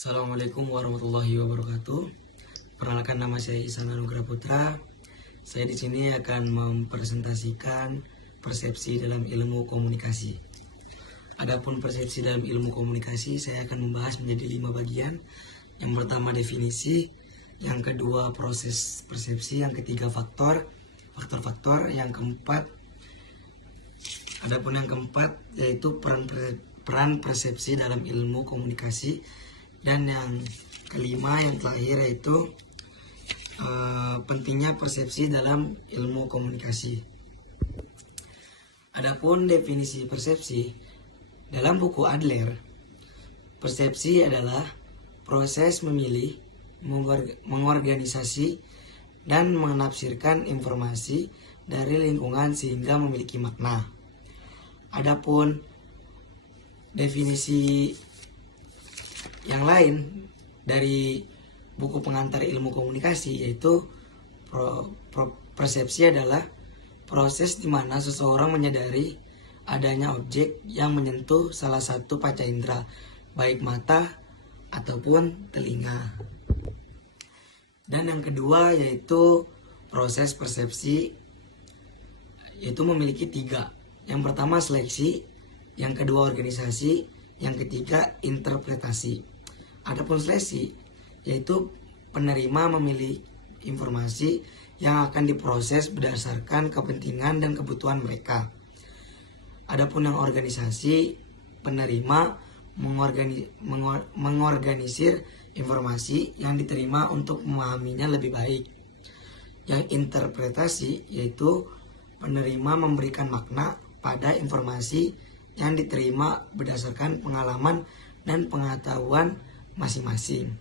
Assalamualaikum warahmatullahi wabarakatuh. Perkenalkan, nama saya Ihsan Anugrah Putra. Saya di sini akan mempresentasikan persepsi dalam ilmu komunikasi. Adapun persepsi dalam ilmu komunikasi, saya akan membahas menjadi 5 bagian. Yang pertama definisi, yang kedua proses persepsi, yang ketiga faktor-faktor, yang keempat yaitu peran persepsi dalam ilmu komunikasi. Dan yang kelima, yang terakhir, yaitu pentingnya persepsi dalam ilmu komunikasi. Adapun definisi persepsi dalam buku Adler, persepsi adalah proses memilih, mengorganisasi, dan menafsirkan informasi dari lingkungan sehingga memiliki makna. Adapun definisi yang lain dari buku pengantar ilmu komunikasi, yaitu persepsi adalah proses di mana seseorang menyadari adanya objek yang menyentuh salah satu panca indera, baik mata ataupun telinga. Dan yang kedua yaitu proses persepsi, yaitu memiliki 3. Yang pertama seleksi, yang kedua organisasi, yang ketiga interpretasi. Adapun seleksi yaitu penerima memilih informasi yang akan diproses berdasarkan kepentingan dan kebutuhan mereka. Adapun yang organisasi, penerima mengorganisir informasi yang diterima untuk memahaminya lebih baik. Yang interpretasi yaitu penerima memberikan makna pada informasi yang diterima berdasarkan pengalaman dan pengetahuan masing-masing.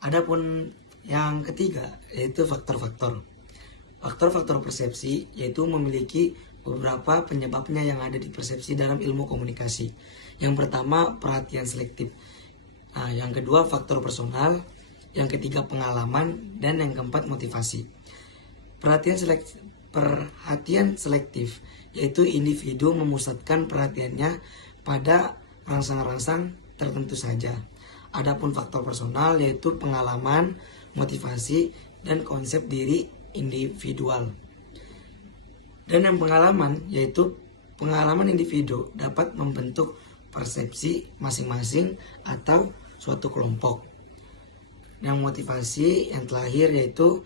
Adapun yang ketiga yaitu faktor-faktor. Faktor-faktor persepsi yaitu memiliki beberapa penyebabnya yang ada di persepsi dalam ilmu komunikasi. Yang pertama perhatian selektif. Yang kedua faktor personal, yang ketiga pengalaman, dan yang keempat motivasi. Perhatian selektif yaitu individu memusatkan perhatiannya pada rangsang-rangsang tertentu saja. Adapun faktor personal yaitu pengalaman, motivasi, dan konsep diri individual. Dan yang pengalaman yaitu pengalaman individu dapat membentuk persepsi masing-masing atau suatu kelompok. Yang motivasi yang terakhir yaitu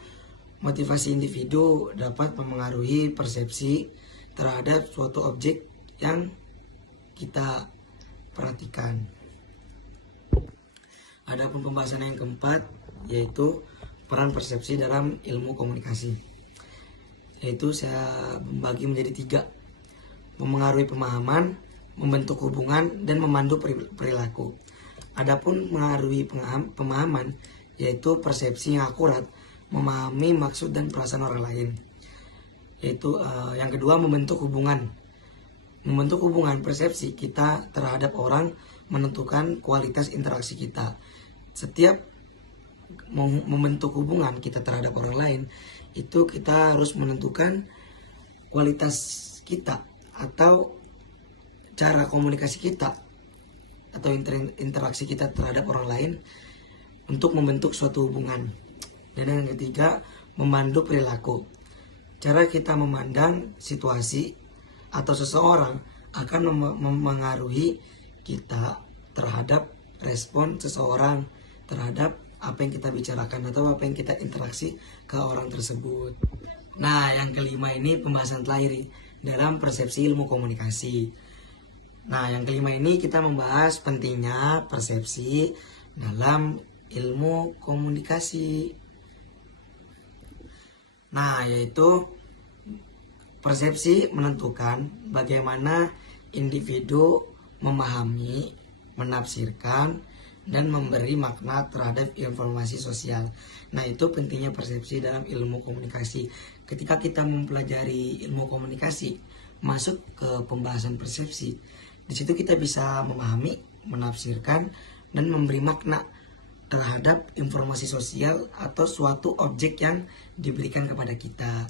motivasi individu dapat memengaruhi persepsi terhadap suatu objek yang kita perhatikan. Adapun pembahasan yang keempat yaitu peran persepsi dalam ilmu komunikasi, yaitu saya membagi menjadi 3: memengaruhi pemahaman, membentuk hubungan, dan memandu perilaku. Adapun mengaruhi pemahaman yaitu persepsi yang akurat, memahami maksud dan perasaan orang lain. Yaitu yang kedua membentuk hubungan. Membentuk hubungan persepsi kita terhadap orang menentukan kualitas interaksi kita. Setiap membentuk hubungan kita terhadap orang lain, itu kita harus menentukan kualitas kita atau cara komunikasi kita atau interaksi kita terhadap orang lain untuk membentuk suatu hubungan. Dan yang ketiga memandu perilaku. Cara kita memandang situasi atau seseorang akan memengaruhi kita terhadap respon seseorang terhadap apa yang kita bicarakan atau apa yang kita interaksi ke orang tersebut. Nah, yang kelima ini pembahasan terakhir dalam persepsi ilmu komunikasi. Nah, yang kelima ini kita membahas pentingnya persepsi dalam ilmu komunikasi. Nah, yaitu persepsi menentukan bagaimana individu memahami, menafsirkan, dan memberi makna terhadap informasi sosial. Nah, itu pentingnya persepsi dalam ilmu komunikasi. Ketika kita mempelajari ilmu komunikasi, masuk ke pembahasan persepsi, di situ kita bisa memahami, menafsirkan, dan memberi makna terhadap informasi sosial atau suatu objek yang diberikan kepada kita.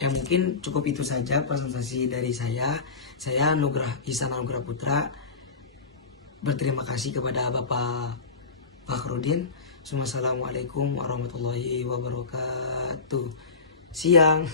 Ya, mungkin cukup itu saja presentasi dari saya. Saya Ihsan Anugrah Putra. Berterima kasih kepada Bapak Fakhrudin. Assalamualaikum warahmatullahi wabarakatuh. Siang.